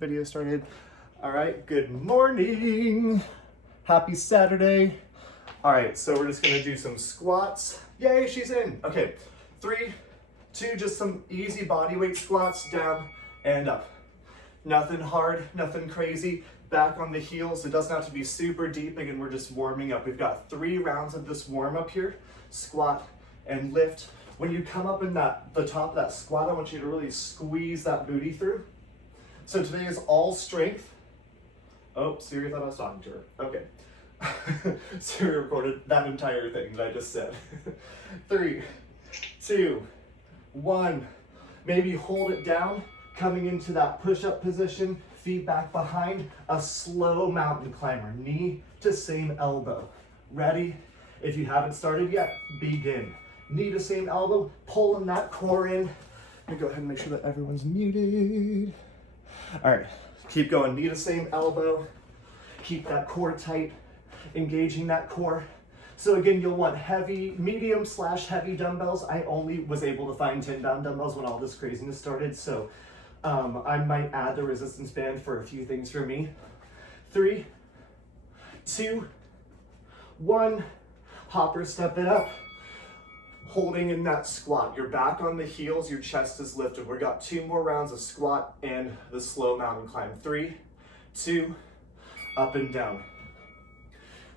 video started. All right, good morning. Happy Saturday. All right, so we're just gonna do some squats. Yay, she's in. Okay, 3, 2, just some easy body weight squats, down and up. Nothing hard, nothing crazy. Back on the heels. It doesn't have to be super deep. Again, we're just warming up. We've got 3 rounds of this warm up here. Squat and lift. When you come up in the top of that squat, I want you to really squeeze that booty through. So today is all strength. Oh, Siri thought I was talking to her. Okay. Siri recorded that entire thing that I just said. 3, 2, 1. Maybe hold it down, coming into that push-up position, feet back behind, a slow mountain climber, knee to same elbow. Ready? If you haven't started yet, begin. Knee to same elbow, pulling that core in. Let me go ahead and make sure that everyone's muted. All right, keep going, knee to same elbow. Keep that core tight, engaging that core. So again, you'll want heavy, medium/heavy dumbbells. I only was able to find 10-pound dumbbells when all this craziness started, so I might add the resistance band for a few things for me. 3, 2, 1, hopper, step it up. Holding in that squat. You're back on the heels, your chest is lifted. We've got 2 more rounds of squat and the slow mountain climb. 3, 2, up and down.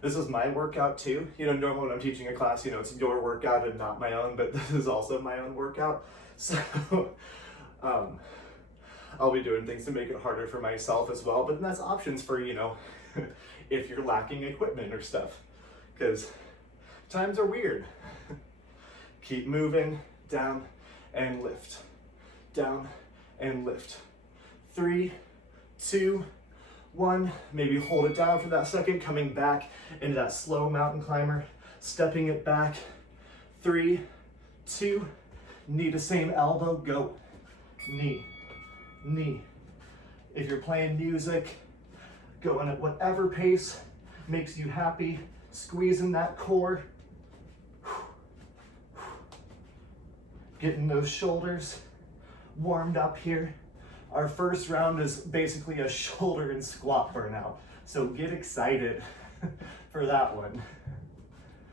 This is my workout too. You know, normally when I'm teaching a class, you know, it's your workout and not my own, but this is also my own workout. So I'll be doing things to make it harder for myself as well, but that's options for, you know, if you're lacking equipment or stuff, because times are weird. Keep moving, down and lift, down and lift. 3, 2, 1, maybe hold it down for that second, coming back into that slow mountain climber, stepping it back. 3, 2, knee to same elbow, go. Knee, knee. If you're playing music, going at whatever pace makes you happy, squeezing that core. Getting those shoulders warmed up here. Our first round is basically a shoulder and squat burnout. So get excited for that one.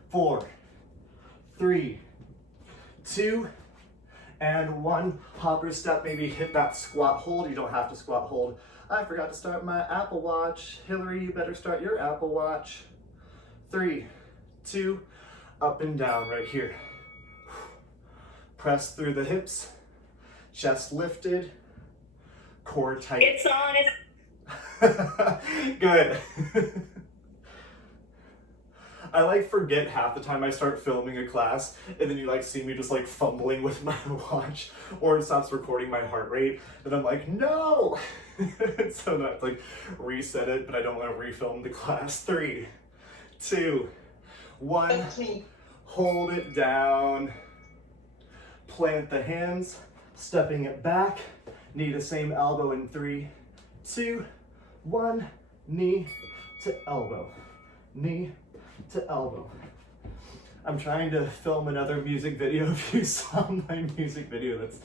4, 3, 2, and 1. Hopper step, maybe hit that squat hold. You don't have to squat hold. I forgot to start my Apple Watch. Hillary, you better start your Apple Watch. 3, 2, up and down right here. Press through the hips, chest lifted, core tight. It's on. Good. I like forget half the time I start filming a class, and then you like see me just like fumbling with my watch, or it stops recording my heart rate, and I'm like, no! So then I have to like reset it, but I don't want to refilm the class. 3, 2, 1, hold it down. Plant the hands, stepping it back, knee to same elbow in 3, 2, 1, knee to elbow, knee to elbow. I'm trying to film another music video. If you saw my music video, that's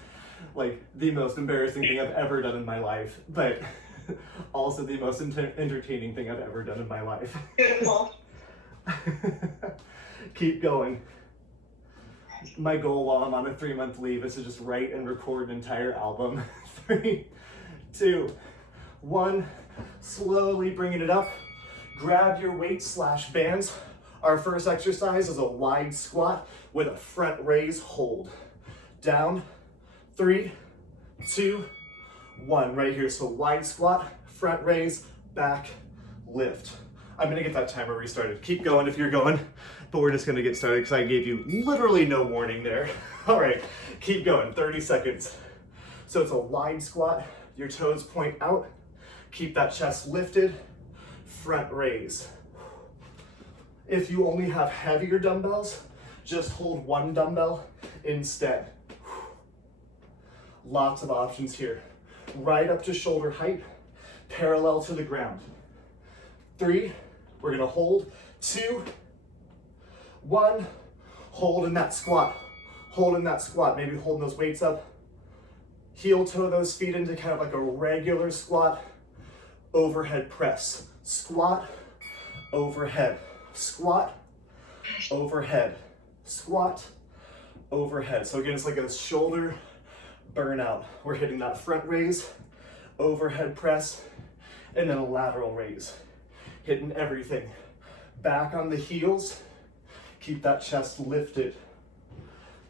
like the most embarrassing thing I've ever done in my life, but also the most entertaining thing I've ever done in my life. Beautiful. Keep going. My goal while I'm on a 3-month leave is to just write and record an entire album. 3, 2, 1, slowly bringing it up. Grab your weights/bands. Our first exercise is a wide squat with a front raise hold. Down, 3, 2, 1, right here. So wide squat, front raise, back, lift. I'm gonna get that timer restarted. Keep going if you're going, but we're just gonna get started because I gave you literally no warning there. All right, keep going, 30 seconds. So it's a wide squat, your toes point out, keep that chest lifted, front raise. If you only have heavier dumbbells, just hold 1 dumbbell instead. Lots of options here. Right up to shoulder height, parallel to the ground. 3, we're gonna hold. 2, 1, hold in that squat. Hold in that squat, maybe holding those weights up. Heel toe those feet into kind of like a regular squat. overhead press, squat, overhead, squat, overhead, squat, overhead. So again, it's like a shoulder burnout. We're hitting that front raise, overhead press, and then a lateral raise. Hitting everything. Back on the heels. Keep that chest lifted.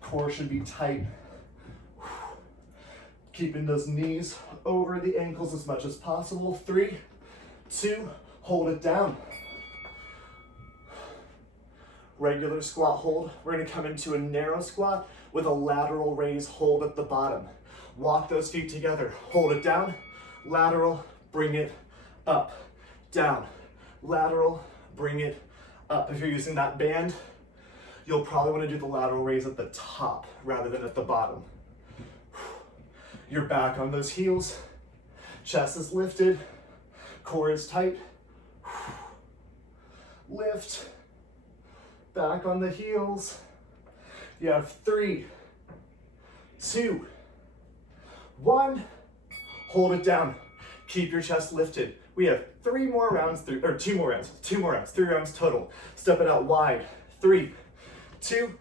Core should be tight. Keeping those knees over the ankles as much as possible. 3, 2, hold it down. Regular squat hold. We're gonna come into a narrow squat with a lateral raise hold at the bottom. Walk those feet together. Hold it down, lateral, bring it up, down, lateral, bring it up. If you're using that band, you'll probably wanna do the lateral raise at the top rather than at the bottom. You're back on those heels. Chest is lifted, core is tight. Lift, back on the heels. You have 3, 2, 1. Hold it down. Keep your chest lifted. We have 3 more rounds, 3 rounds total. Step it out wide. 3, 2,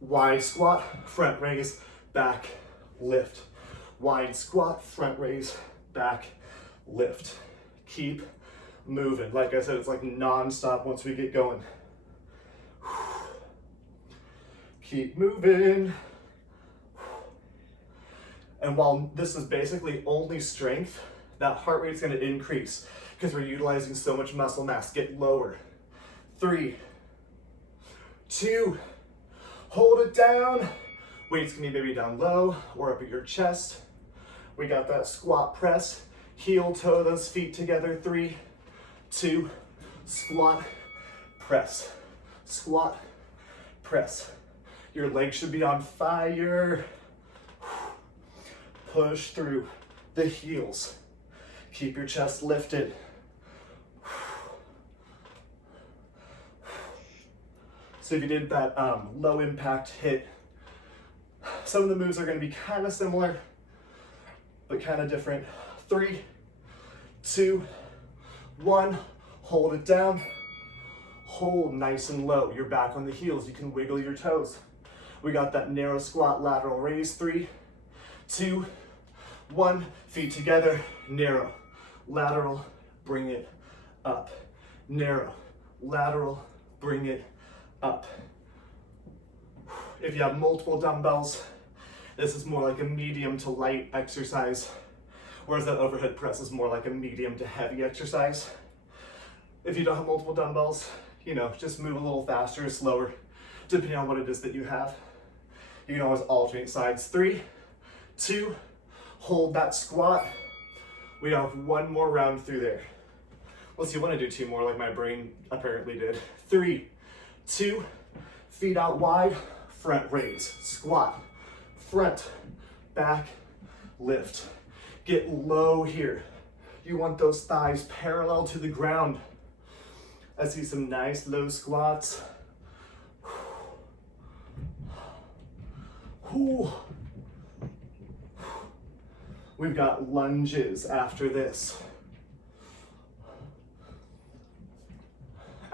wide squat, front raise, back, lift. Wide squat, front raise, back, lift. Keep moving. Like I said, it's like non-stop once we get going. Keep moving. And while this is basically only strength, that heart rate's gonna increase because we're utilizing so much muscle mass. Get lower. 3, 2, hold it down. Weight's gonna be maybe down low or up at your chest. We got that squat press. Heel toe those feet together. 3, 2, squat, press. Squat, press. Your legs should be on fire. Push through the heels. Keep your chest lifted. So if you did that low impact hit, some of the moves are going to be kind of similar, but kind of different. 3, 2, 1, hold it down. Hold nice and low. You're back on the heels. You can wiggle your toes. We got that narrow squat, lateral raise. 3, 2, 1, feet together, narrow, lateral, bring it up, narrow, lateral, bring it up. If you have multiple dumbbells, this is more like a medium to light exercise, whereas that overhead press is more like a medium to heavy exercise. If you don't have multiple dumbbells, you know, just move a little faster or slower, depending on what it is that you have. You can always alternate sides. 3, 2, hold that squat. We have 1 more round through there. Unless you want to do 2 more like my brain apparently did. 3, 2, feet out wide, front raise, squat, front, back, lift. Get low here. You want those thighs parallel to the ground. I see some nice low squats. We've got lunges after this.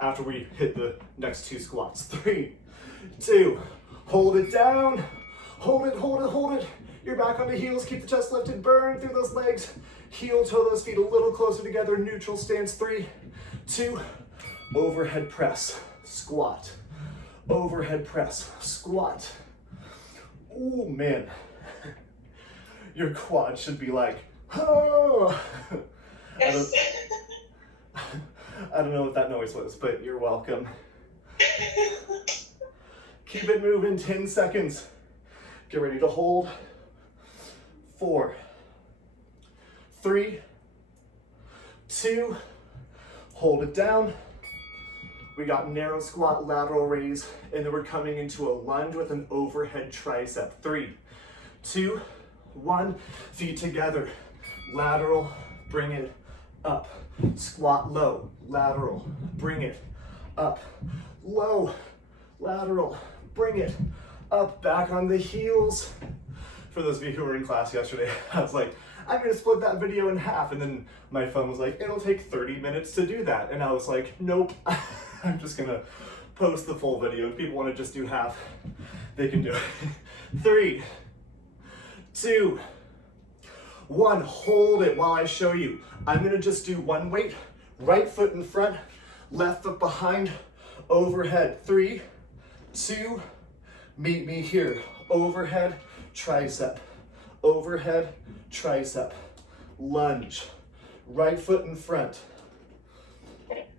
After we hit the next 2 squats. 3, 2, hold it down. Hold it, hold it, hold it. You're back on the heels, keep the chest lifted, burn through those legs. Heel toe those feet a little closer together, neutral stance. 3, 2, overhead press, squat. Overhead press, squat. Oh man, your quad should be like, oh. Yes. I don't know what that noise was, but you're welcome. Keep it moving, 10 seconds. Get ready to hold. 4, 3, 2, hold it down. We got narrow squat, lateral raise, and then we're coming into a lunge with an overhead tricep. 3, 2, 1, feet together. Lateral, bring it up. Squat low, lateral, bring it up. Low, lateral, bring it up. Back on the heels. For those of you who were in class yesterday, I was like, I'm gonna split that video in half. And then my phone was like, it'll take 30 minutes to do that. And I was like, nope, I'm just gonna post the full video. If people wanna just do half, they can do it. 3, 2, 1, hold it while I show you. I'm gonna just do one weight, right foot in front, left foot behind, overhead. 3, 2, meet me here. Overhead, tricep, overhead, tricep, lunge, right foot in front.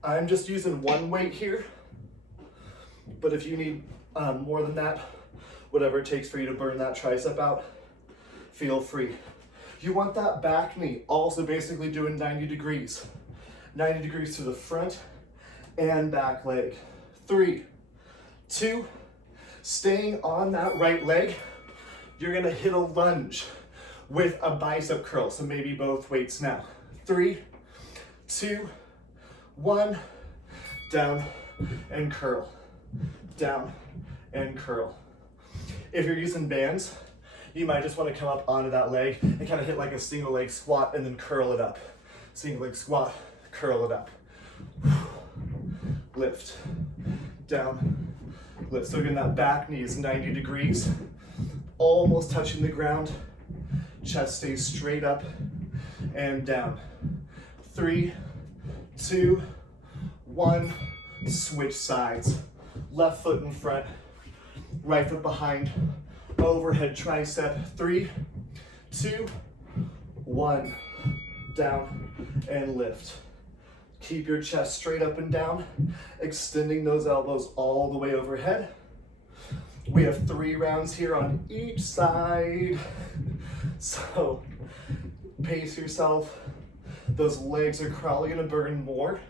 I'm just using one weight here, but if you need more than that, whatever it takes for you to burn that tricep out, feel free. You want that back knee also basically doing 90 degrees. 90 degrees to the front and back leg. 3, 2, staying on that right leg, you're gonna hit a lunge with a bicep curl. So maybe both weights now. 3, 2, 1, down and curl, down and curl. If you're using bands, you might just want to come up onto that leg and kind of hit like a single leg squat and then curl it up. Single leg squat, curl it up. Lift, down, lift. So again, that back knee is 90 degrees, almost touching the ground. Chest stays straight up and down. 3, 2, 1, switch sides. Left foot in front, right foot behind, overhead tricep. 3, 2, 1, down and lift. Keep your chest straight up and down, extending those elbows all the way overhead. We have 3 rounds here on each side. So pace yourself. Those legs are probably gonna burn more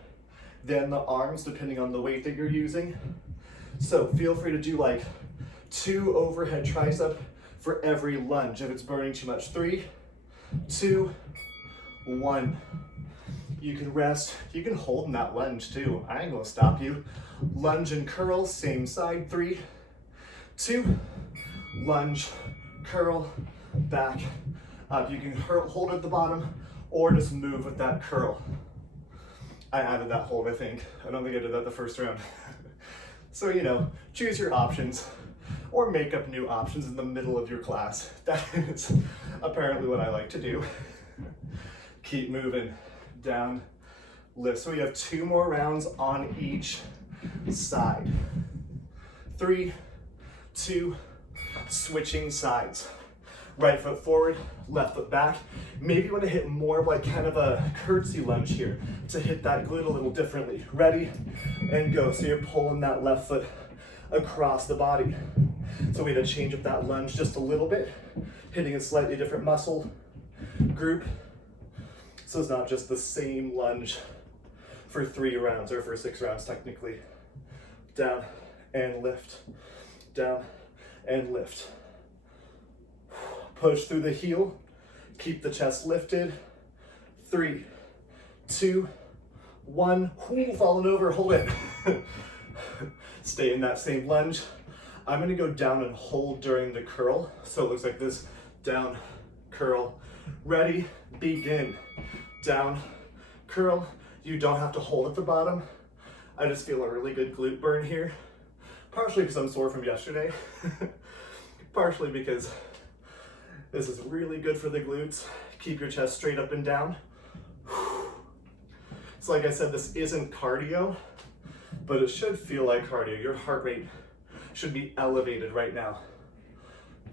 than the arms, depending on the weight that you're using. So feel free to do like 2 overhead tricep for every lunge if it's burning too much. 3, 2, 1. You can rest. You can hold in that lunge too. I ain't gonna stop you. Lunge and curl, same side. 3, 2, lunge, curl, back, up. You can hold at the bottom or just move with that curl. I added that hold, I think. I don't think I did that the first round. So, you know, choose your options or make up new options in the middle of your class. That is apparently what I like to do. Keep moving, down, lift. So we have 2 more rounds on each side. 3, 2, switching sides. Right foot forward, left foot back. Maybe you want to hit more of like kind of a curtsy lunge here to hit that glute a little differently. Ready and go. So you're pulling that left foot across the body. So we had to change up that lunge just a little bit, hitting a slightly different muscle group. So it's not just the same lunge for 3 rounds or for 6 rounds technically. Down and lift, down and lift. Push through the heel, keep the chest lifted. 3, 2, 1, falling over, hold it. Stay in that same lunge. I'm gonna go down and hold during the curl. So it looks like this, down, curl. Ready, begin. Down, curl. You don't have to hold at the bottom. I just feel a really good glute burn here. Partially because I'm sore from yesterday. Partially because this is really good for the glutes. Keep your chest straight up and down. So like I said, this isn't cardio, but it should feel like cardio. Your heart rate should be elevated right now.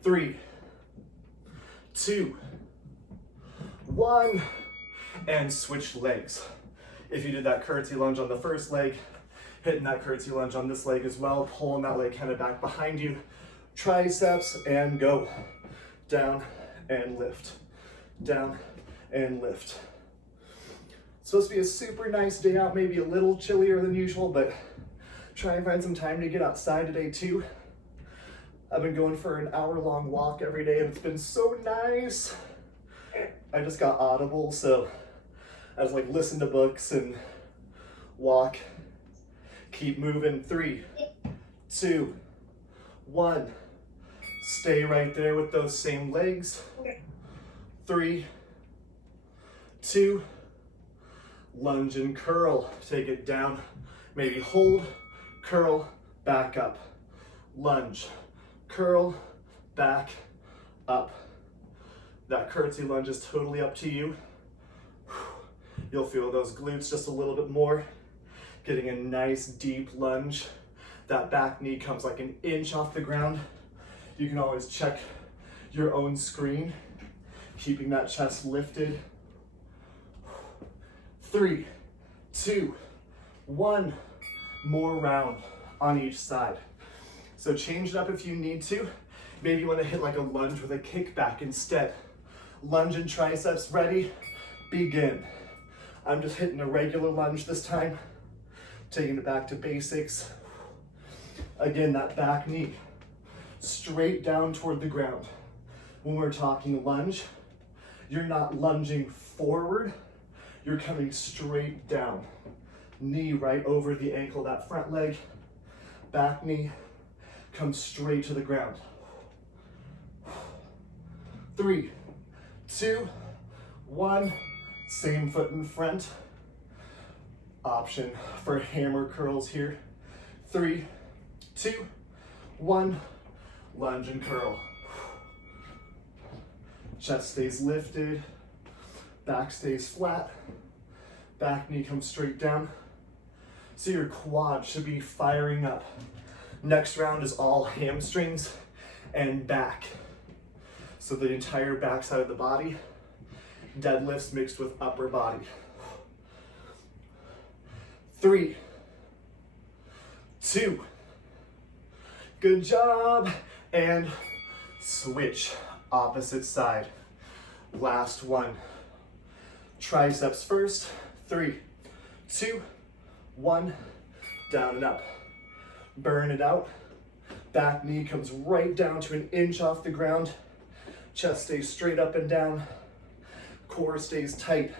3, 2, 1, and switch legs. If you did that curtsy lunge on the first leg, hitting that curtsy lunge on this leg as well, pulling that leg kind of back behind you, triceps, and go. Down and lift, down and lift. It's supposed to be a super nice day out, maybe a little chillier than usual, but try and find some time to get outside today too. I've been going for an hour-long walk every day and it's been so nice. I just got Audible, so I just like listen to books and walk. Keep moving. 3, 2, 1. Stay right there with those same legs. 3, 2, lunge and curl. Take it down, maybe hold, curl, back up. Lunge, curl, back, up. That curtsy lunge is totally up to you. You'll feel those glutes just a little bit more. Getting a nice deep lunge. That back knee comes like an inch off the ground. You can always check your own screen, keeping that chest lifted. 3, 2, 1. More round on each side. So change it up if you need to. Maybe you want to hit like a lunge with a kickback instead. Lunge and triceps ready, begin. I'm just hitting a regular lunge this time, taking it back to basics. Again, that back knee straight down toward the ground. When we're talking lunge, you're not lunging forward, you're coming straight down. Knee right over the ankle, that front leg, back knee comes straight to the ground. 3, 2, 1, same foot in front. Option for hammer curls here. 3, 2, 1, lunge and curl. Chest stays lifted, back stays flat, back knee comes straight down. So your quad should be firing up. Next round is all hamstrings and back. So the entire back side of the body, deadlifts mixed with upper body. 3, 2, good job, and switch, opposite side. Last one. Triceps first. 3, 2, 1, down and up. Burn it out. Back knee comes right down to an inch off the ground. Chest stays straight up and down. Core stays tight.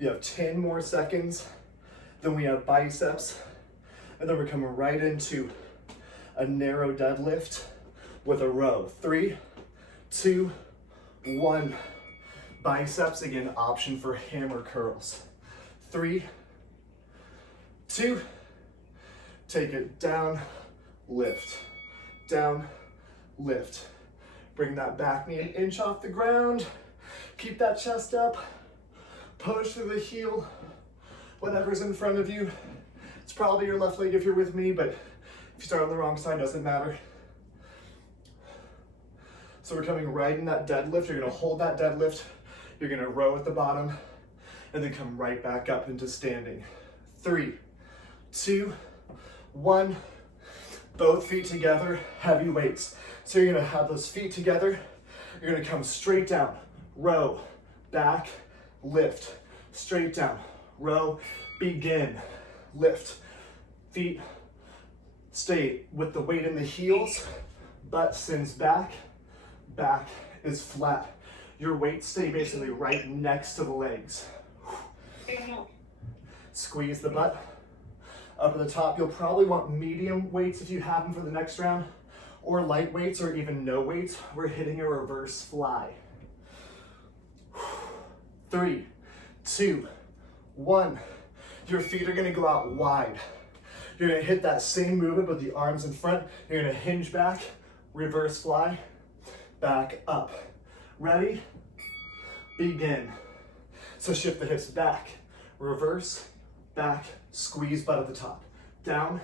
You have 10 more seconds. Then we have biceps. And then we're coming right into a narrow deadlift with a row. 3, 2, 1. Biceps, again, option for hammer curls. 3, 2, take it down, lift, down, lift. Bring that back knee an inch off the ground. Keep that chest up. Push through the heel, whatever's in front of you. It's probably your left leg if you're with me, but if you start on the wrong side, doesn't matter. So we're coming right in that deadlift. You're gonna hold that deadlift. You're gonna row at the bottom and then come right back up into standing. 3, 2, 1. Both feet together, heavy weights. So you're gonna have those feet together. You're gonna come straight down, row, back, lift, straight down, row, begin, lift. Feet stay with the weight in the heels, butt sends back, back is flat. Your weight stay basically right next to the legs. Squeeze the butt. Up at the top, you'll probably want medium weights if you have them for the next round, or light weights or even no weights. We're hitting a reverse fly. 3, 2, 1. Your feet are gonna go out wide. You're gonna hit that same movement with the arms in front. You're gonna hinge back, reverse fly, back up. Ready? Begin. So shift the hips back, reverse, back, squeeze butt at the top. Down,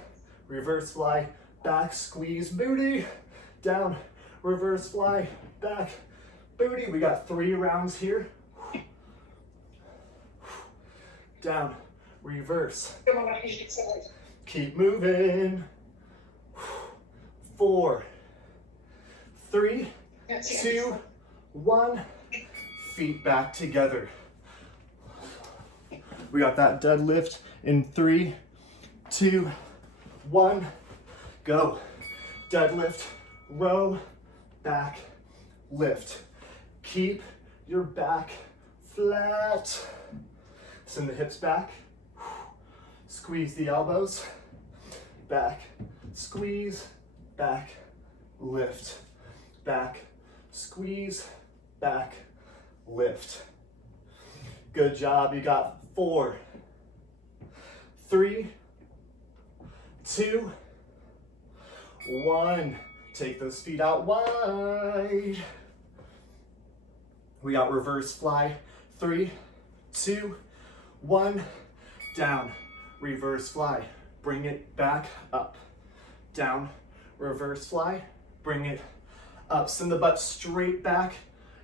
reverse fly, back, squeeze booty. Down, reverse fly, back, booty. We got 3 rounds here. Down, reverse. Keep moving. 4, 3, 2, 1. Feet back together. We got that deadlift in 3, 2, 1. Go. Deadlift, row, back, lift. Keep your back flat. Send the hips back. Squeeze the elbows. Back, squeeze, back, lift, back, squeeze, back, lift. Good job, you got 4, 3, 2, 1. Take those feet out wide. We got reverse fly. 3, 2, 1. Down, reverse fly. Bring it back up. Down, reverse fly. Bring it up. Send the butt straight back.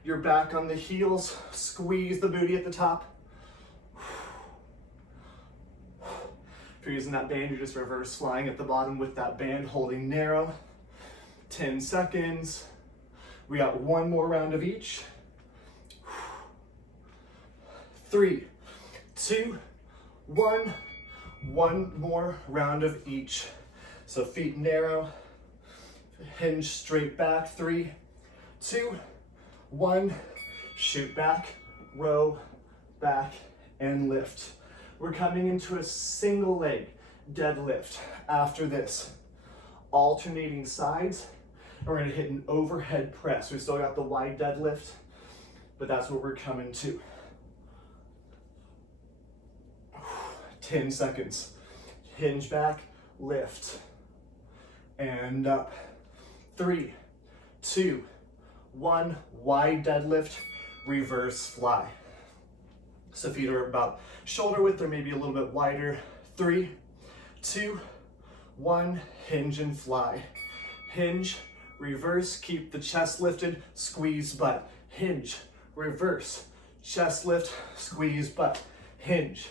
You're back on the heels. Squeeze the booty at the top. If you're using that band, you're just reverse flying at the bottom with that band, holding narrow. 10 seconds. We got 1 more round of each. 3, 2, 1. 1 more round of each. So feet narrow, hinge straight back. 3, 2, 1. Shoot back, row, back, and lift. We're coming into a single leg deadlift after this. Alternating sides, and we're gonna hit an overhead press. We still got the wide deadlift, but that's what we're coming to. 10 seconds. Hinge back, lift, and up. 3, 2, 1. Wide deadlift, reverse fly. So feet are about shoulder width or maybe a little bit wider. 3, 2, 1. Hinge and fly. Hinge, reverse, keep the chest lifted, squeeze butt. Hinge, reverse, chest lift, squeeze butt. Hinge.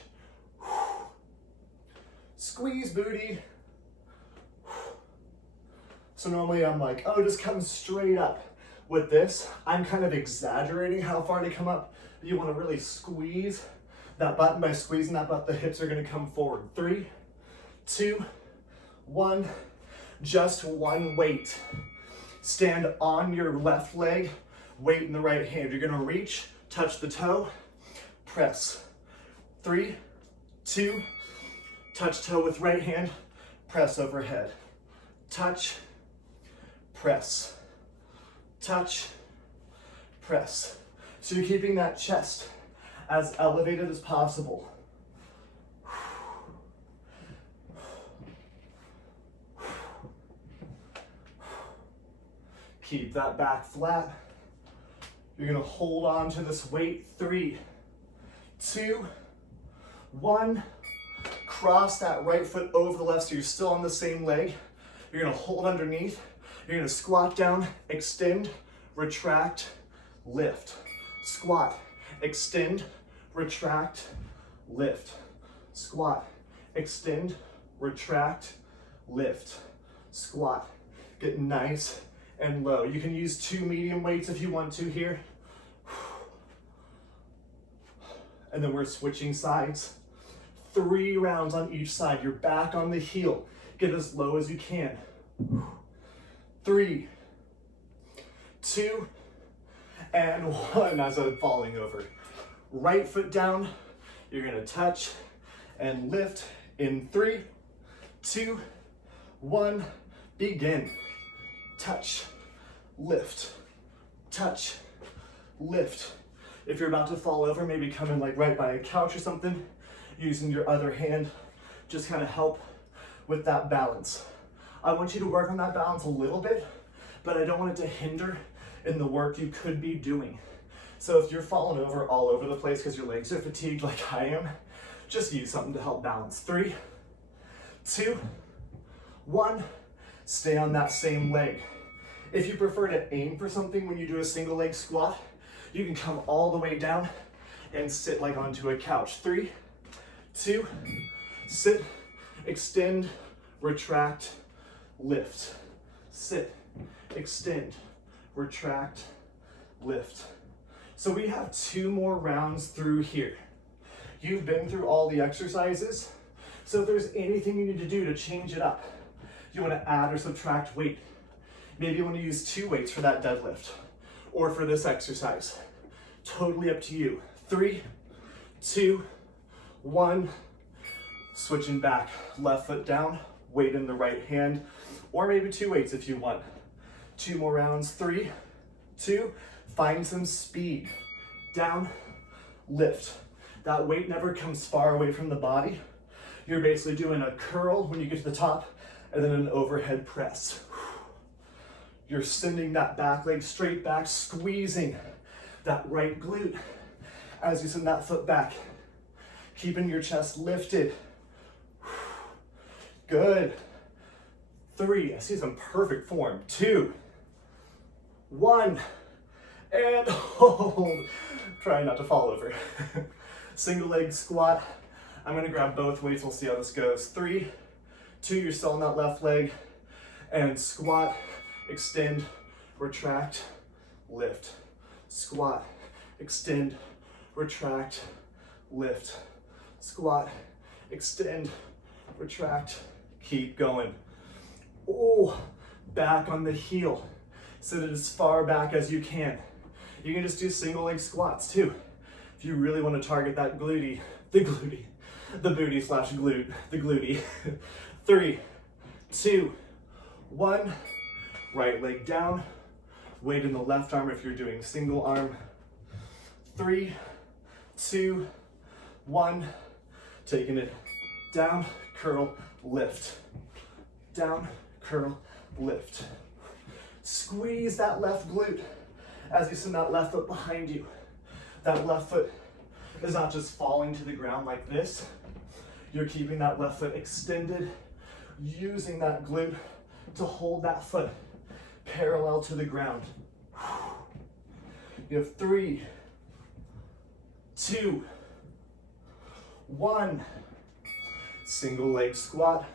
Squeeze booty. So normally I'm like, oh, just come straight up. With this, I'm kind of exaggerating how far to come up. You want to really squeeze that butt, and by squeezing that butt, the hips are going to come forward. 3, 2, 1. Just 1 weight. Stand on your left leg, weight in the right hand. You're going to reach, touch the toe, press. 3, 2, touch toe with right hand, press overhead. Touch, press. Touch, press. So you're keeping that chest as elevated as possible. Keep that back flat. You're gonna hold on to this weight. 3, 2, 1. Cross that right foot over the left so you're still on the same leg. You're gonna hold underneath. You're gonna squat down, extend, retract, lift. Squat, extend, retract, lift. Squat, extend, retract, lift. Squat. Get nice and low. You can use 2 medium weights if you want to here. And then we're switching sides. 3 rounds on each side. You're back on the heel. Get as low as you can. 3, 2, and 1 as I'm falling over. Right foot down. You're gonna touch and lift in 3, 2, 1. Begin. Touch, lift, touch, lift. If you're about to fall over, maybe come in like right by a couch or something, using your other hand, just kind of help with that balance. I want you to work on that balance a little bit, but I don't want it to hinder in the work you could be doing. So if you're falling over all over the place because your legs are fatigued like I am, just use something to help balance. 3, 2, 1. Stay on that same leg. If you prefer to aim for something when you do a single leg squat, you can come all the way down and sit like onto a couch. 3, 2, sit, extend, retract, lift. Sit, extend, retract, lift. So we have 2 more rounds through here. You've been through all the exercises, so if there's anything you need to do to change it up, you want to add or subtract weight. Maybe you want to use 2 weights for that deadlift or for this exercise. Totally up to you. 3, 2, 1. Switching back, left foot down, weight in the right hand. or maybe 2 weights if you want. 2 more rounds, 3, 2, find some speed. Down, lift. That weight never comes far away from the body. You're basically doing a curl when you get to the top, and then an overhead press. You're sending that back leg straight back, squeezing that right glute as you send that foot back. Keeping your chest lifted. Good. 3, I see some perfect form. 2, 1, and hold. Try not to fall over. Single leg squat. I'm gonna grab both weights, we'll see how this goes. 3, 2, you're still on that left leg, and squat, extend, retract, lift. Squat, extend, retract, lift. Squat, extend, retract, keep going. Oh, back on the heel. Sit it as far back as you can. You can just do single leg squats too. If you really want to target that booty slash glute, the glute. 3, 2, 1, right leg down. Weight in the left arm if you're doing single arm. 3, 2, 1, taking it down, curl, lift. Down, curl, lift. Squeeze that left glute as you send that left foot behind you. That left foot is not just falling to the ground like this. You're keeping that left foot extended, using that glute to hold that foot parallel to the ground. You have 3, 2, 1. Single leg squat.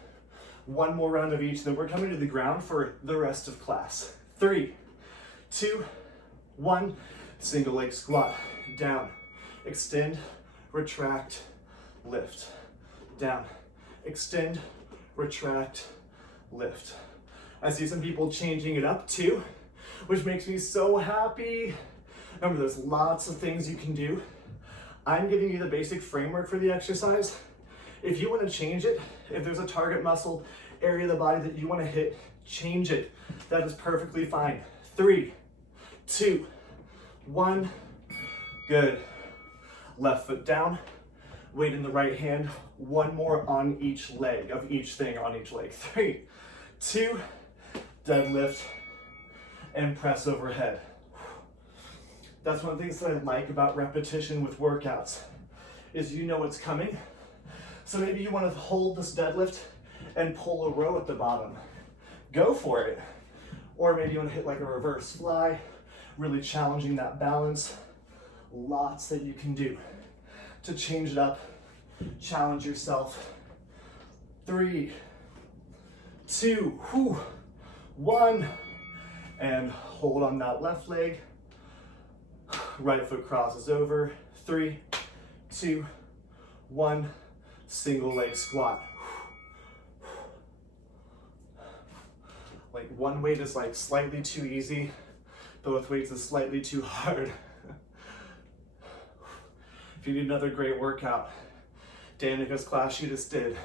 1 more round of each, then we're coming to the ground for the rest of class. 3, 2, 1. Single leg squat. Down, extend, retract, lift. Down, extend, retract, lift. I see some people changing it up too, which makes me so happy. Remember, there's lots of things you can do. I'm giving you the basic framework for the exercise. If you want to change it, if there's a target muscle area of the body that you want to hit, change it. That is perfectly fine. 3, 2, 1. Good. Left foot down, weight in the right hand. 1 more on each leg, of each thing on each leg. 3, 2, deadlift, and press overhead. That's one of the things that I like about repetition with workouts, is you know what's coming. So maybe you want to hold this deadlift and pull a row at the bottom. Go for it. Or maybe you want to hit like a reverse fly, really challenging that balance. Lots that you can do to change it up, challenge yourself. 3, 2, 1, and hold on that left leg. Right foot crosses over. 3, 2, 1, single leg squat. Like one weight is like slightly too easy, both weights is slightly too hard. If you need another great workout, Danica's class she just did.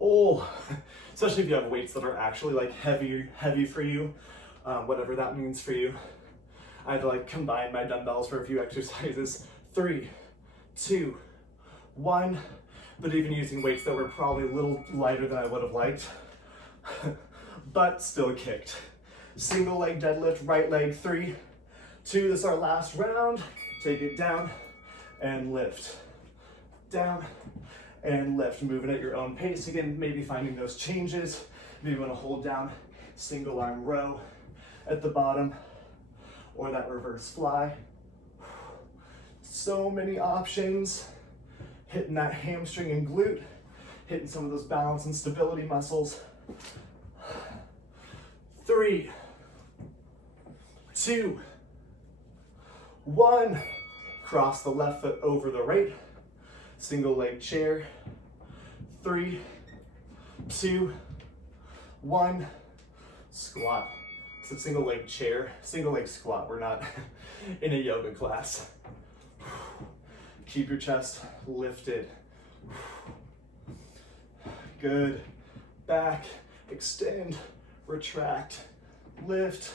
Oh, especially if you have weights that are actually like heavy for you, whatever that means for you. I had to like combine my dumbbells for a few exercises. 3, 2, 1, but even using weights that were probably a little lighter than I would have liked, but still kicked. Single leg deadlift, right leg. 3, 2, this is our last round. Take it down and lift. Down and lift. Moving at your own pace again, maybe finding those changes. Maybe you want to hold down single arm row at the bottom, or that reverse fly. So many options. Hitting that hamstring and glute, hitting some of those balance and stability muscles. 3, 2, 1. Cross the left foot over the right. Single leg chair. 3, 2, 1. Squat. It's a single leg chair, single leg squat. We're not in a yoga class. Keep your chest lifted. Good. Back, extend, retract, lift.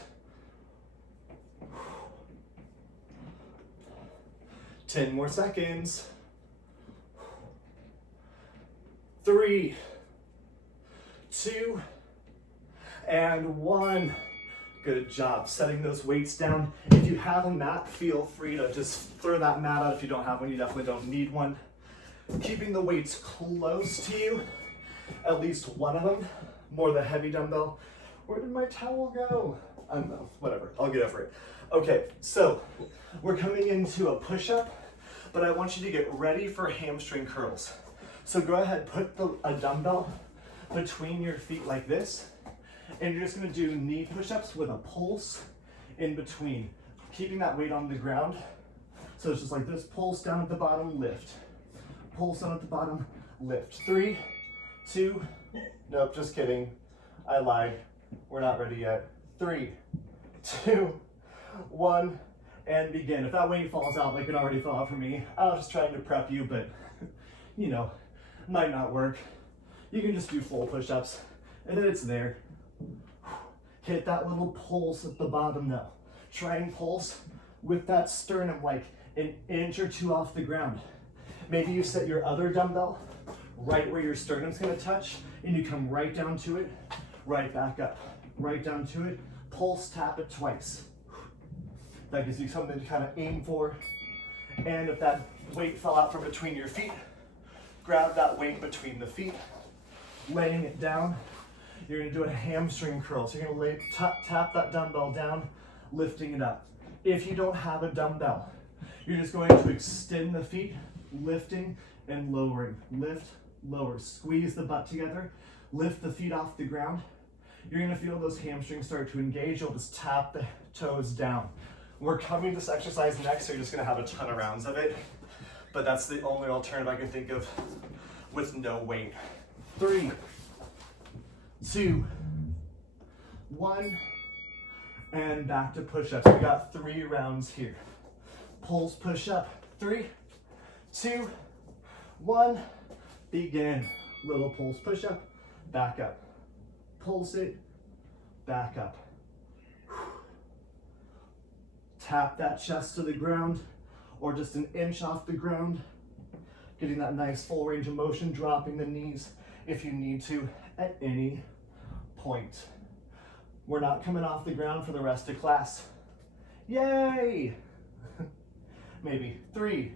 10 more seconds. 3, 2, and 1. Good job setting those weights down. If you have a mat, feel free to just throw that mat out. If you don't have one, you definitely don't need one. Keeping the weights close to you, at least one of them, more the heavy dumbbell. Where did my towel go? I don't know, whatever, I'll get over it. Okay, so we're coming into a push-up, but I want you to get ready for hamstring curls. So go ahead, put a dumbbell between your feet like this, and you're just gonna do knee push-ups with a pulse in between, keeping that weight on the ground. So it's just like this, pulse down at the bottom, lift. Pulse down at the bottom, lift. 3, 2, nope, just kidding. I lied, we're not ready yet. 3, 2, 1, and begin. If that weight falls out like it already fell out for me, I was just trying to prep you, but you know, might not work. You can just do full push-ups, and then it's there. Hit that little pulse at the bottom now. Try and pulse with that sternum like an inch or 2 off the ground. Maybe you set your other dumbbell right where your sternum's gonna touch, and you come right down to it, right back up, right down to it, pulse, tap it twice. That gives you something to kind of aim for. And if that weight fell out from between your feet, grab that weight between the feet, laying it down. You're gonna do a hamstring curl. So you're gonna tap that dumbbell down, lifting it up. If you don't have a dumbbell, you're just going to extend the feet, lifting and lowering. Lift, lower, squeeze the butt together, lift the feet off the ground. You're gonna feel those hamstrings start to engage. You'll just tap the toes down. We're covering this exercise next, so you're just gonna have a ton of rounds of it, but that's the only alternative I can think of with no weight. 3, 2, 1, and back to push-ups. We got 3 rounds here. Pulse push-up, 3, 2, 1, begin. Little pulse push-up, back up. Pulse it, back up. Tap that chest to the ground, or just an inch off the ground. Getting that nice full range of motion, dropping the knees if you need to at any point. We're not coming off the ground for the rest of class. Yay! Maybe 3,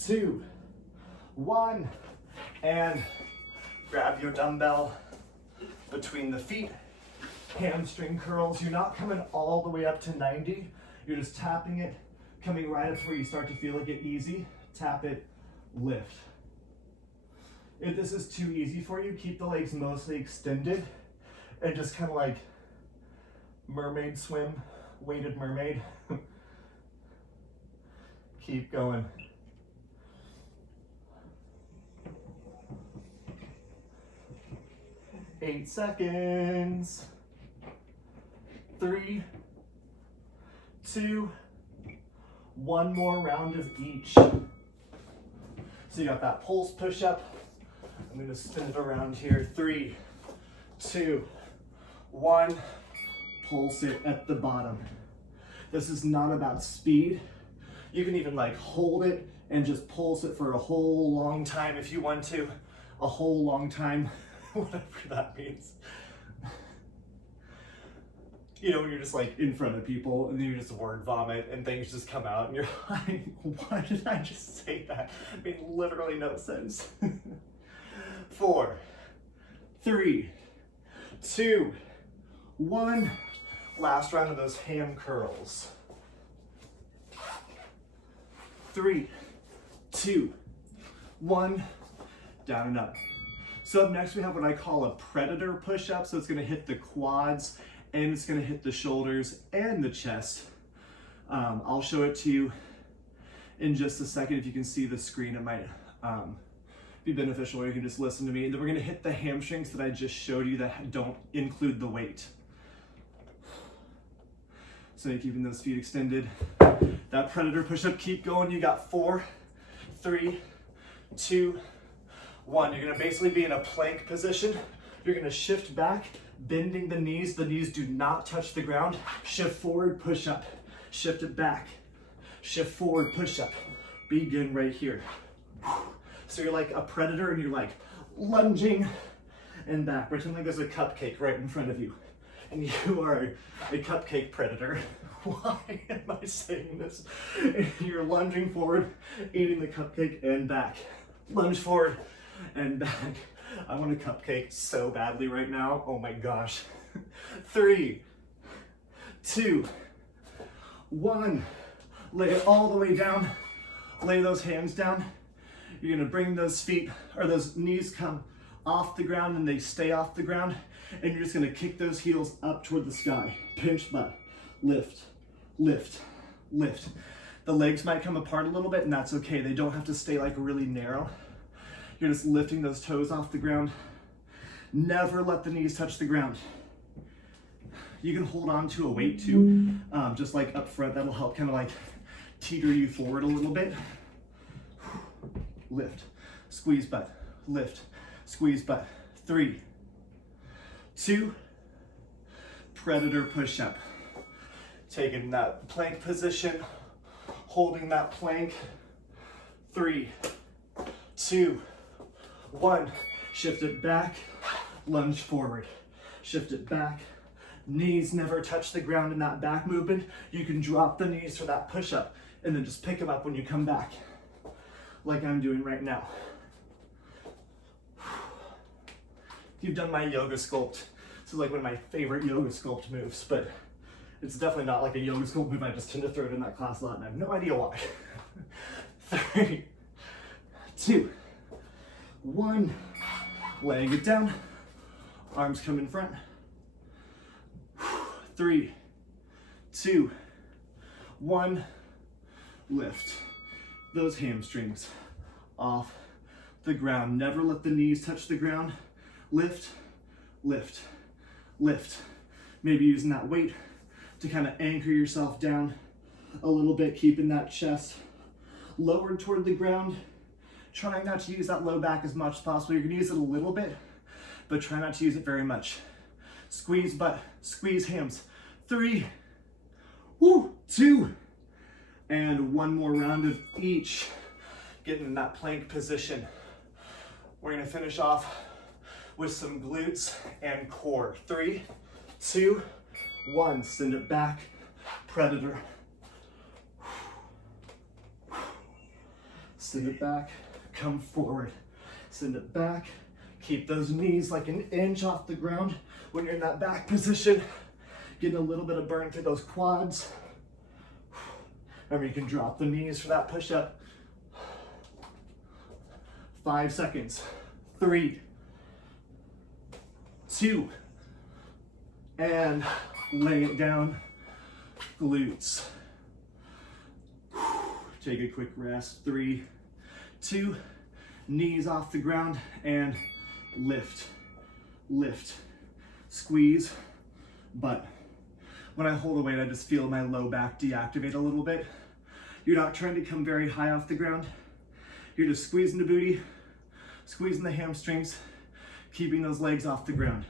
2, 1, and grab your dumbbell between the feet. Hamstring curls. You're not coming all the way up to 90. You're just tapping it, coming right up to where you start to feel it get easy. Tap it, lift. If this is too easy for you, keep the legs mostly extended and just kind of like mermaid swim, weighted mermaid. Keep going. Eight seconds. 3, 2, 1 more round of each. So you got that pulse push up. I'm gonna spin it around here. 3, 2, 1. Pulse it at the bottom. This is not about speed. You can even like hold it and just pulse it for a whole long time if you want to. A whole long time, whatever that means. You know, when you're just like in front of people and then you just word vomit and things just come out and you're like, why did I just say that? It made literally no sense. 4, 3, 2, 1. Last round of those ham curls. 3, 2, 1. Down and up. So up next we have what I call a predator push-up. So it's gonna hit the quads and it's gonna hit the shoulders and the chest. I'll show it to you in just a second. If you can see the screen, it might be beneficial, or you can just listen to me. And then we're gonna hit the hamstrings that I just showed you that don't include the weight. So you're keeping those feet extended. That predator push-up, keep going. You got 4, 3, 2, 1. You're gonna basically be in a plank position. You're gonna shift back Bending the knees do not touch the ground. Shift forward, push up. Shift it back. Shift forward, push up. Begin right here. So you're like a predator and you're like lunging and back. Pretend like there's a cupcake right in front of you. And you are a cupcake predator. Why am I saying this? You're lunging forward, eating the cupcake and back. Lunge forward and back. I want a cupcake so badly right now. Oh my gosh. 3, 2, 1. Lay it all the way down. Lay those hands down. You're gonna bring those feet or those knees come off the ground and they stay off the ground. And you're just gonna kick those heels up toward the sky. Pinch butt, lift, lift, lift. The legs might come apart a little bit and that's okay. They don't have to stay like really narrow. You're just lifting those toes off the ground. Never let the knees touch the ground. You can hold on to a weight too, just like up front. That'll help kind of like teeter you forward a little bit. Lift, squeeze butt, lift, squeeze butt. 3, 2, predator push up. Taking that plank position, holding that plank. 3, 2, 1. Shift it back, lunge forward. Shift it back. Knees never touch the ground in that back movement. You can drop the knees for that push up and then just pick them up when you come back, like I'm doing right now. You've done my yoga sculpt. This is like one of my favorite yoga sculpt moves, but it's definitely not like a yoga sculpt move. I just tend to throw it in that class a lot and I have no idea why. 3, 2, 1. Laying it down. Arms come in front. 3, 2, 1. Lift those hamstrings off the ground. Never let the knees touch the ground. Lift, lift, lift. Maybe using that weight to kind of anchor yourself down a little bit, keeping that chest lowered toward the ground. Trying not to use that low back as much as possible. You're gonna use it a little bit, but try not to use it very much. Squeeze butt, squeeze hams. 3, 2, and 1 more round of each. Getting in that plank position. We're gonna finish off with some glutes and core. 3, 2, 1. Send it back, predator. Send it back, come forward. Send it back. Keep those knees like an inch off the ground when you're in that back position. Getting a little bit of burn through those quads. Remember, you can drop the knees for that push-up. 5 seconds. 3, 2, and lay it down. Glutes. Take a quick rest. 3, 2, knees off the ground and lift, lift, squeeze, butt. When I hold a weight, I just feel my low back deactivate a little bit. You're not trying to come very high off the ground. You're just squeezing the booty, squeezing the hamstrings, keeping those legs off the ground.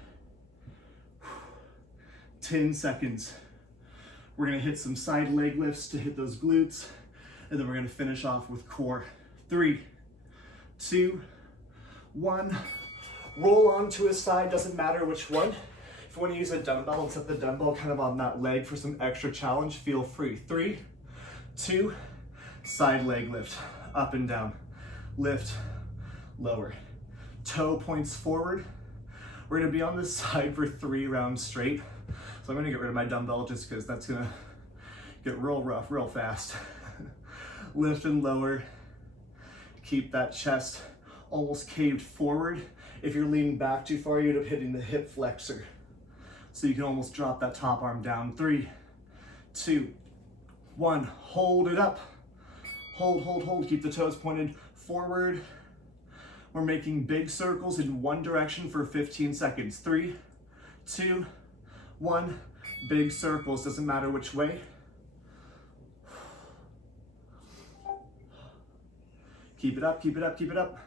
10 seconds. We're gonna hit some side leg lifts to hit those glutes, and then we're gonna finish off with core. 3, 2, 1. Roll onto a side, doesn't matter which one. If you want to use a dumbbell and set the dumbbell kind of on that leg for some extra challenge, feel free. 3, 2, side leg lift, up and down, lift, lower. Toe points forward. We're gonna be on this side for 3 rounds straight. So I'm gonna get rid of my dumbbell just because that's gonna get real rough, real fast. Lift and lower. Keep that chest almost caved forward. If you're leaning back too far, you'd end up hitting the hip flexor. So you can almost drop that top arm down. 3, 2, 1. Hold it up. Hold, hold, hold. Keep the toes pointed forward. We're making big circles in one direction for 15 seconds. 3, 2, 1. Big circles, doesn't matter which way. Keep it up, keep it up, keep it up.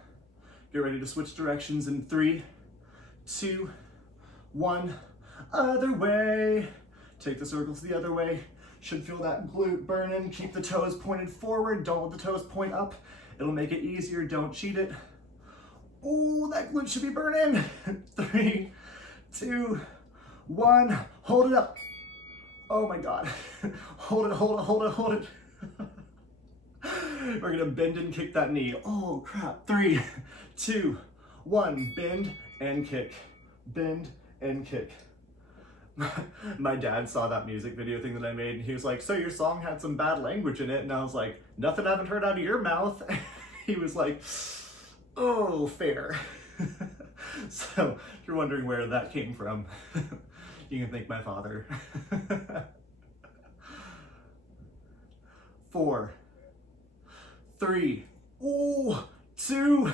Get ready to switch directions in 3, 2, 1. other way. Take the circles the other way. Should feel that glute burning. Keep the toes pointed forward. Don't let the toes point up. It'll make it easier. Don't cheat it. Oh, that glute should be burning. 3, 2, 1. Hold it up. Oh my God. Hold it, hold it, hold it, hold it. We're gonna bend and kick that knee. Oh crap. 3, 2, 1. Bend and kick. Bend and kick. My dad saw that music video thing that I made and he was like, so your song had some bad language in it? And I was like, nothing I haven't heard out of your mouth. He was like, oh, fair. So if you're wondering where that came from, you can thank my father. 4, 3, 2,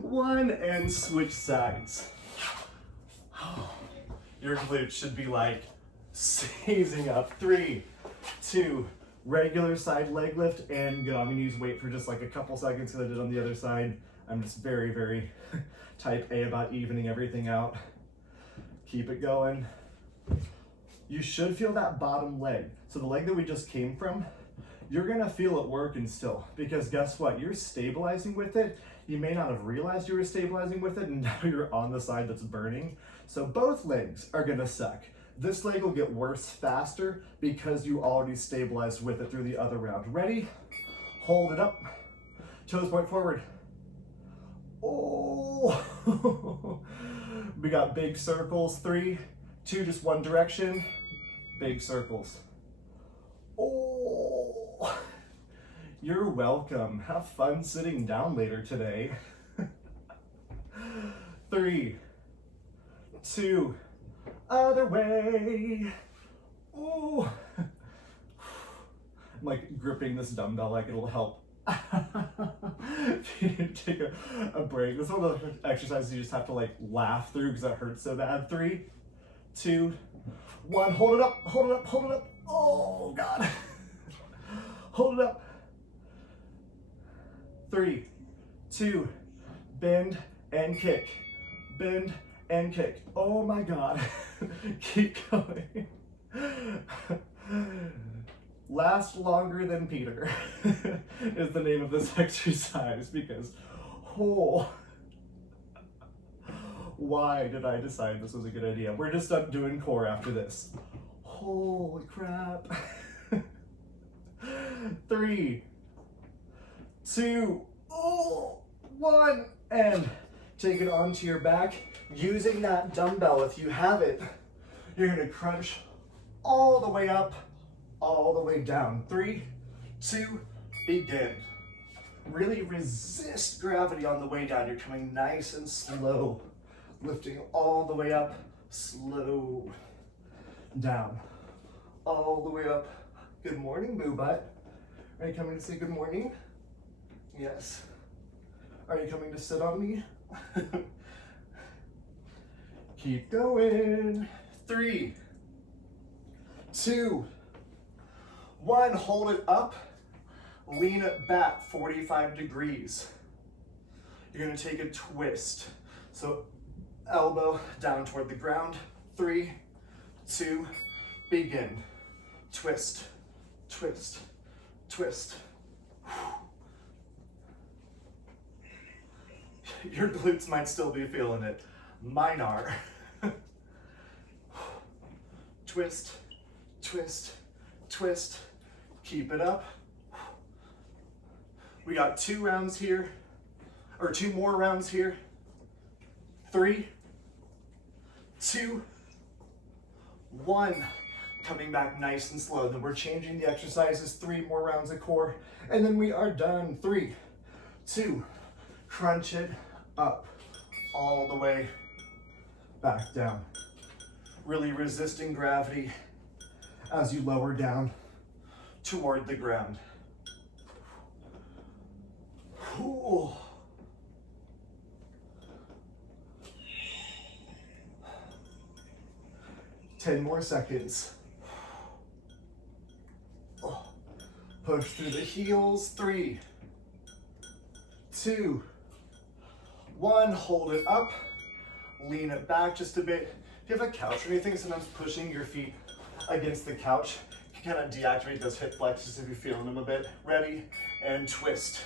1, and switch sides. Your glutes should be like seizing up. 3, 2, regular side leg lift and go. I'm gonna use weight for just like a couple seconds because I did on the other side. I'm just very, very type A about evening everything out. Keep it going. You should feel that bottom leg. So the leg that we just came from, you're gonna feel it working still because guess what? You're stabilizing with it. You may not have realized you were stabilizing with it and now you're on the side that's burning. So both legs are gonna suck. This leg will get worse faster because you already stabilized with it through the other round. Ready? Hold it up. Toes point forward. Oh, we got big circles. 3, 2, just one direction. Big circles. Oh, you're welcome. Have fun sitting down later today. 3, 2, other way. Ooh. I'm like gripping this dumbbell like it'll help. Take a break. This is one of those exercises you just have to like laugh through because it hurts so bad. 3, 2, 1. Hold it up, hold it up, hold it up. Oh God. Hold it up. 3, 2, bend and kick. Bend and kick. Oh my God. Keep going. Last longer than Peter is the name of this exercise because, oh, why did I decide this was a good idea? We're just done doing core after this. Holy crap. 3, 2, 1, and take it onto your back. Using that dumbbell, if you have it, you're gonna crunch all the way up, all the way down. 3, 2, begin. Really resist gravity on the way down. You're coming nice and slow, lifting all the way up, slow down, all the way up. Good morning, Moo Butt. Are you coming to say good morning? Yes. Are you coming to sit on me? Keep going. 3, 2, 1. Hold it up. Lean it back 45 degrees. You're going to take a twist. So elbow down toward the ground. 3, 2, begin. Twist, twist, twist. Your glutes might still be feeling it. Mine are. Twist, twist, twist. Keep it up. We got 2 rounds here, or 2 more rounds here. 3, 2, 1. Coming back nice and slow. Then we're changing the exercises. 3 more rounds of core, and then we are done. 3, 2, crunch it up, all the way back down. Really resisting gravity as you lower down toward the ground. Ooh. Ten more seconds. Push through the heels. 3, 2, 1. Hold it up. Lean it back just a bit. If you have a couch or anything, sometimes pushing your feet against the couch can kind of deactivate those hip flexors if you're feeling them a bit. Ready, and twist,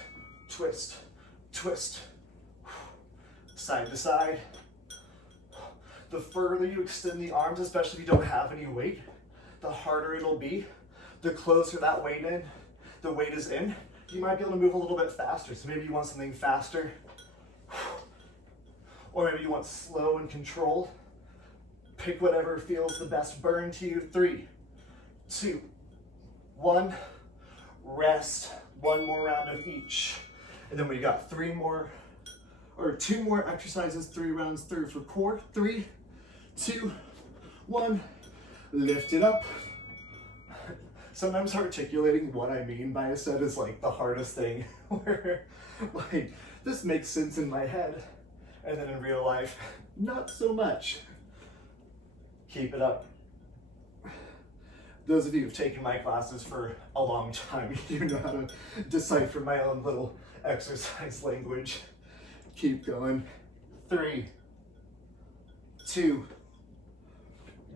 twist, twist. Side to side. The further you extend the arms, especially if you don't have any weight, the harder it'll be. The closer that weight is in, you might be able to move a little bit faster. So maybe you want something faster, or maybe you want slow and controlled. Pick whatever feels the best burn to you. 3, 2, 1, rest. One more round of each. And then we got 2 more exercises, 3 rounds through for core. 3, 2, 1, lift it up. Sometimes articulating what I mean by a set is like the hardest thing, where like this makes sense in my head, and then in real life, not so much. Keep it up. Those of you who've taken my classes for a long time, you know how to decipher my own little exercise language. Keep going. 3, 2,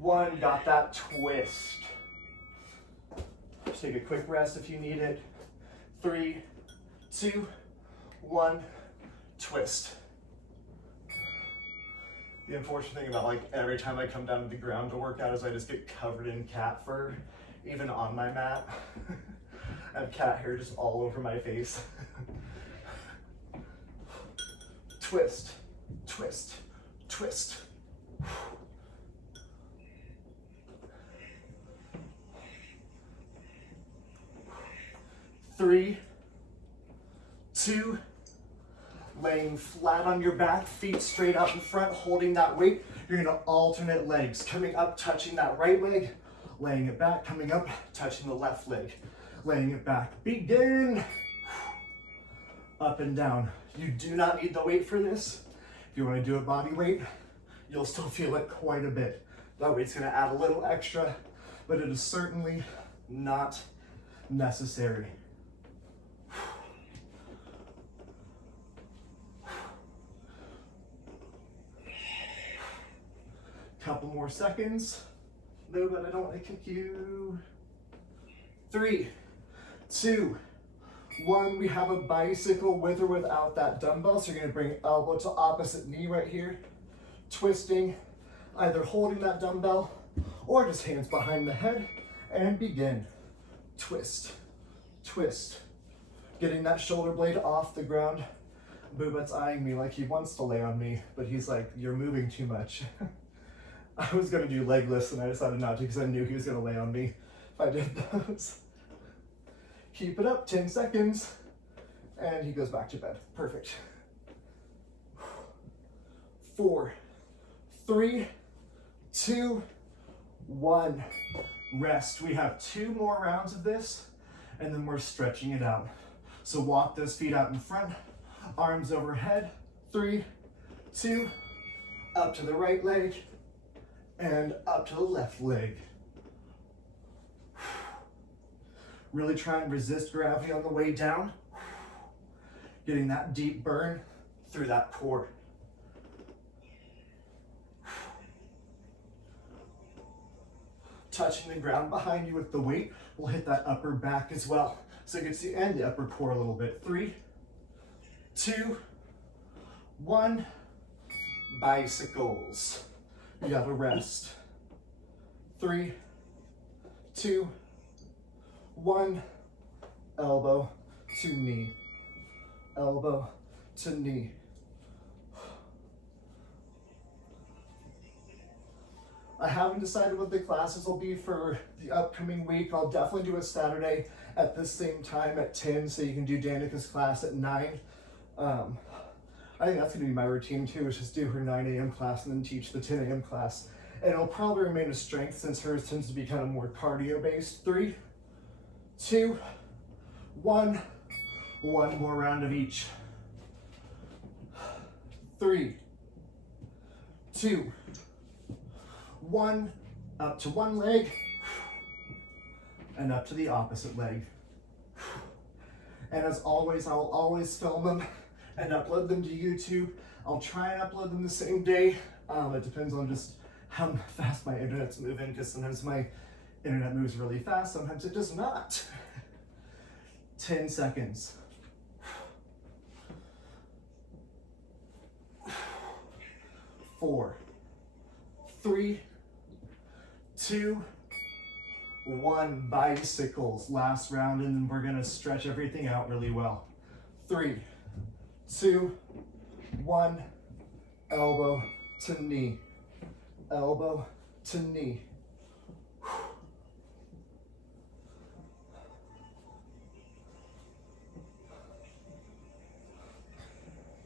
1, got that twist. Take a quick rest if you need it. 3, 2, 1, twist. The unfortunate thing about like every time I come down to the ground to work out is I just get covered in cat fur, even on my mat. I have cat hair just all over my face. Twist, twist, twist. 3, 2, laying flat on your back, feet straight out in front, holding that weight. You're gonna alternate legs, coming up, touching that right leg, laying it back, coming up, touching the left leg, laying it back. Begin. Up and down. You do not need the weight for this. If you wanna do a body weight, you'll still feel it quite a bit. That weight's gonna add a little extra, but it is certainly not necessary. Couple more seconds. No, but I don't want to kick you. 3, 2, 1. We have a bicycle with or without that dumbbell. So you're going to bring elbow to opposite knee right here. Twisting, either holding that dumbbell or just hands behind the head, and begin. Twist, twist. Getting that shoulder blade off the ground. Boobet's eyeing me like he wants to lay on me, but he's like, you're moving too much. I was gonna do leg lifts and I decided not to because I knew he was gonna lay on me if I did those. Keep it up, 10 seconds. And he goes back to bed. Perfect. 4, 3, 2, 1. Rest. We have 2 more rounds of this and then we're stretching it out. So walk those feet out in front, arms overhead. 3, 2, up to the right leg, and up to the left leg. Really try and resist gravity on the way down. Getting that deep burn through that core. Touching the ground behind you with the weight will hit that upper back as well. So it gets you and the upper core a little bit. 3, 2, 1. Bicycles. You gotta rest. 3, 2, 1. Elbow to knee. Elbow to knee. I haven't decided what the classes will be for the upcoming week. I'll definitely do a Saturday at the same time at 10, so you can do Danica's class at 9. I think that's gonna be my routine too, is just do her 9 a.m. class and then teach the 10 a.m. class. And it'll probably remain a strength since hers tends to be kind of more cardio based. 3, 2, 1. One more round of each. 3, 2, 1. Up to one leg and up to the opposite leg. And as always, I'll always film them and upload them to YouTube. I'll try and upload them the same day. It depends on just how fast my internet's moving, because sometimes my internet moves really fast, sometimes it does not. 10 seconds. 4, 3, 2, 1. Bicycles, last round, and then we're gonna stretch everything out really well. 3, 2, 1. Elbow to knee, elbow to knee.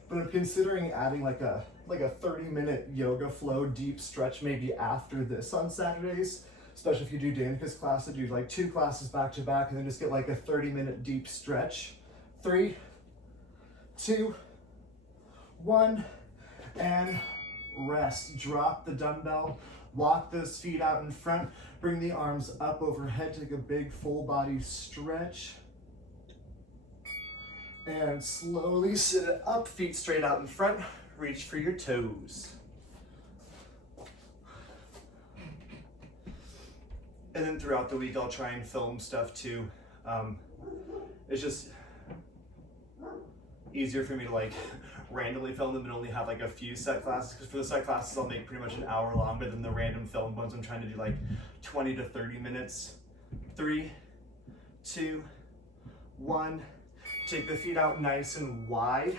But I'm considering adding like a 30-minute yoga flow deep stretch maybe after this on Saturdays, especially if you do Danica's class, to do like 2 classes back to back and then just get like a 30-minute deep stretch. 3, 2, 1, and rest. Drop the dumbbell, walk those feet out in front, bring the arms up overhead, take a big full body stretch. And slowly sit it up, feet straight out in front, reach for your toes. And then throughout the week, I'll try and film stuff too. It's just easier for me to like randomly film them and only have like a few set classes, because for the set classes, I'll make pretty much an hour long, but then the random film ones, I'm trying to do like 20 to 30 minutes. 3, 2, 1. Take the feet out nice and wide.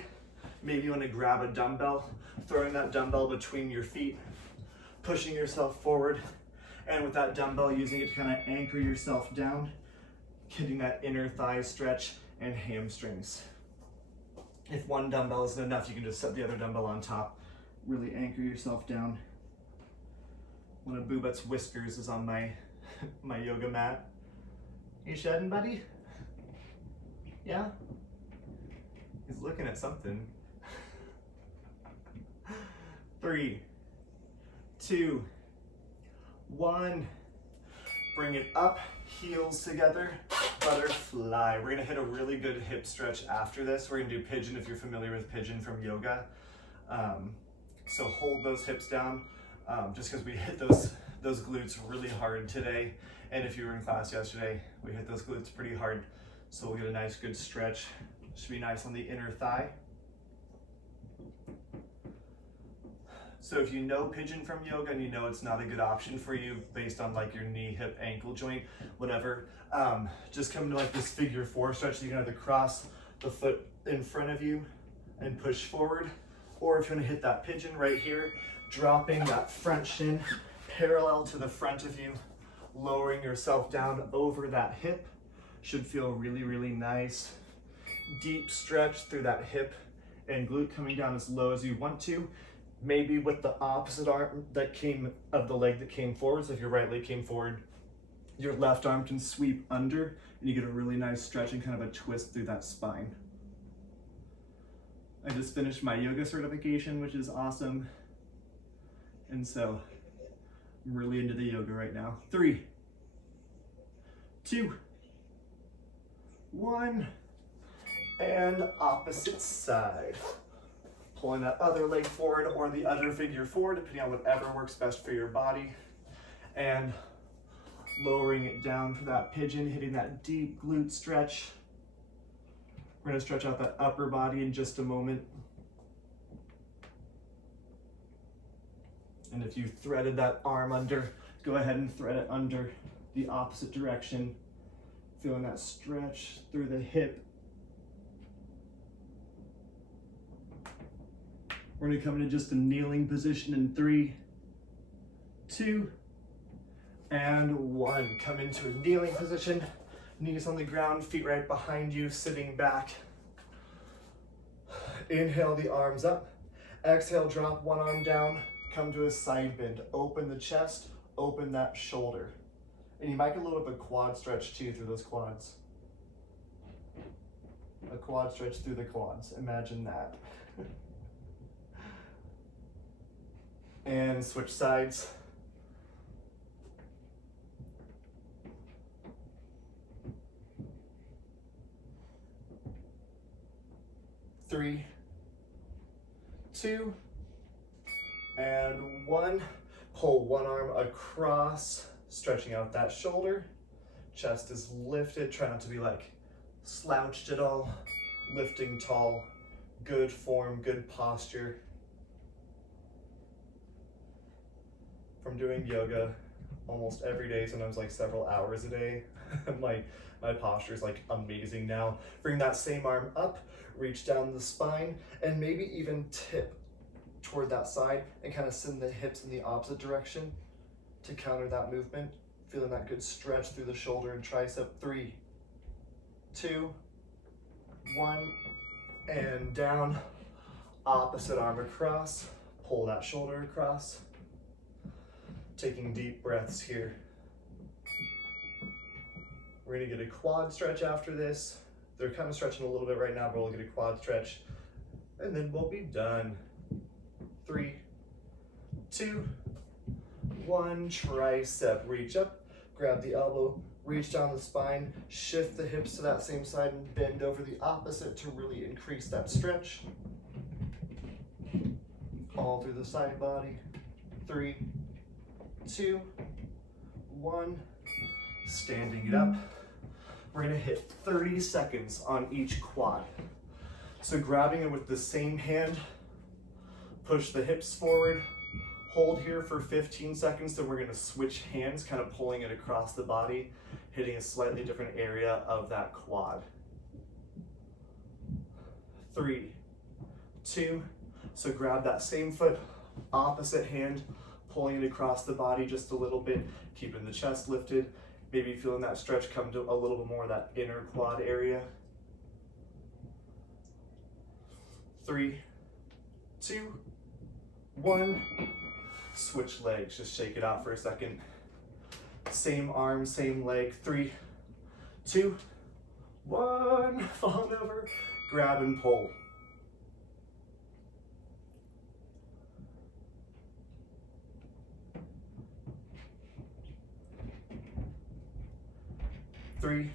Maybe you want to grab a dumbbell, throwing that dumbbell between your feet, pushing yourself forward, and with that dumbbell, using it to kind of anchor yourself down, getting that inner thigh stretch and hamstrings. If one dumbbell isn't enough, you can just set the other dumbbell on top, really anchor yourself down. One of Boobut's whiskers is on my yoga mat. You shedding, buddy? Yeah? He's looking at something. 3, 2, 1. Bring it up, heels together, butterfly. We're gonna hit a really good hip stretch after this. We're gonna do pigeon if you're familiar with pigeon from yoga. So hold those hips down, just because we hit those glutes really hard today. And if you were in class yesterday, we hit those glutes pretty hard. So we'll get a nice good stretch. Should be nice on the inner thigh. So if you know pigeon from yoga and you know it's not a good option for you based on like your knee, hip, ankle joint, whatever, just come to like this figure 4 stretch. So you can either cross the foot in front of you and push forward, or if you want to hit that pigeon right here, dropping that front shin parallel to the front of you, lowering yourself down over that hip. Should feel really, really nice. Deep stretch through that hip and glute, coming down as low as you want to. Maybe with the opposite arm of the leg that came forward. So if your right leg came forward, your left arm can sweep under and you get a really nice stretch and kind of a twist through that spine. I just finished my yoga certification, which is awesome. And so I'm really into the yoga right now. 3, 2, 1, and opposite side. Pulling that other leg forward or the other figure forward, depending on whatever works best for your body. And lowering it down for that pigeon, hitting that deep glute stretch. We're gonna stretch out that upper body in just a moment. And if you threaded that arm under, go ahead and thread it under the opposite direction. Feeling that stretch through the hip. We're gonna come into just a kneeling position in 3, 2, and 1. Come into a kneeling position, knees on the ground, feet right behind you, sitting back. Inhale the arms up. Exhale, drop one arm down, come to a side bend. Open the chest, open that shoulder. And you might get a little bit of a quad stretch too through those quads. A quad stretch through the quads, imagine that. And switch sides. Three, 2, and 1. Pull one arm across, stretching out that shoulder. Chest is lifted, try not to be like slouched at all. Lifting tall, good form, good posture. From doing yoga almost every day, sometimes like several hours a day, my posture is like amazing now. Bring that same arm up, reach down the spine, and maybe even tip toward that side and kind of send the hips in the opposite direction to counter that movement. Feeling that good stretch through the shoulder and tricep. 3, 2, 1, and down. Opposite arm across, pull that shoulder across. Taking deep breaths here. We're gonna get a quad stretch after this. They're kind of stretching a little bit right now, but we'll get a quad stretch and then we'll be done. 3, 2, 1, tricep, reach up, grab the elbow, reach down the spine, shift the hips to that same side and bend over the opposite to really increase that stretch. All through the side body. 3, 2, 1, standing it up. We're gonna hit 30 seconds on each quad. So grabbing it with the same hand, push the hips forward, hold here for 15 seconds, then we're gonna switch hands, kind of pulling it across the body, hitting a slightly different area of that quad. 3, 2, so grab that same foot, opposite hand, pulling it across the body just a little bit, keeping the chest lifted, maybe feeling that stretch come to a little bit more of that inner quad area. 3, 2, 1, switch legs, just shake it out for a second. Same arm, same leg. 3, 2, 1, fall over, grab and pull. 3,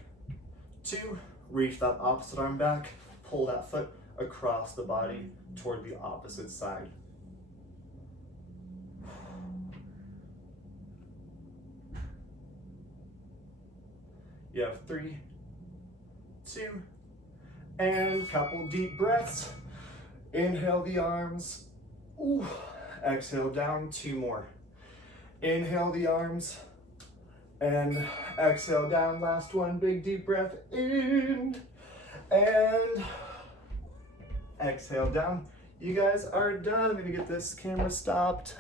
2, reach that opposite arm back, pull that foot across the body toward the opposite side. You have 3, 2, and couple deep breaths. Inhale the arms. Ooh. Exhale down, 2 more. Inhale the arms. And exhale down, last one, big deep breath in, and exhale down. You guys are done. I'm gonna get this camera stopped.